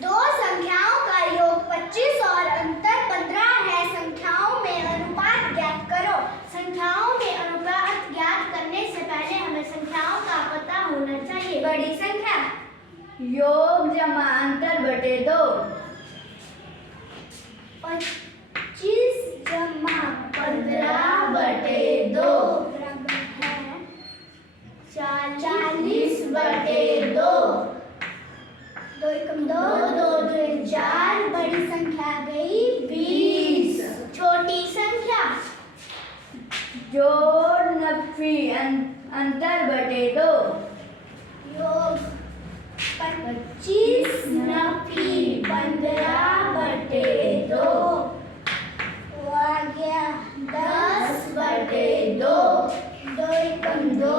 दो संख्याओं का योग 25 और अंतर 15 है। संख्याओं में अनुपात ज्ञात करो। संख्याओं में अनुपात ज्ञात करने से पहले हमें संख्याओं का पता होना चाहिए। बड़ी संख्या योग जमा अंतर बटे 2। 25 जमा 15 बटे 2 बराबर है 40 बटे 2। 2 एकम 2, 2 दूनी 4, बड़ी संख्या गई 20। छोटी संख्या जोड़ नफी अंतर बटे 2। योग 25 नफी 15 बटे 2 आ गया 10 बटे 2। 2 एकम 2,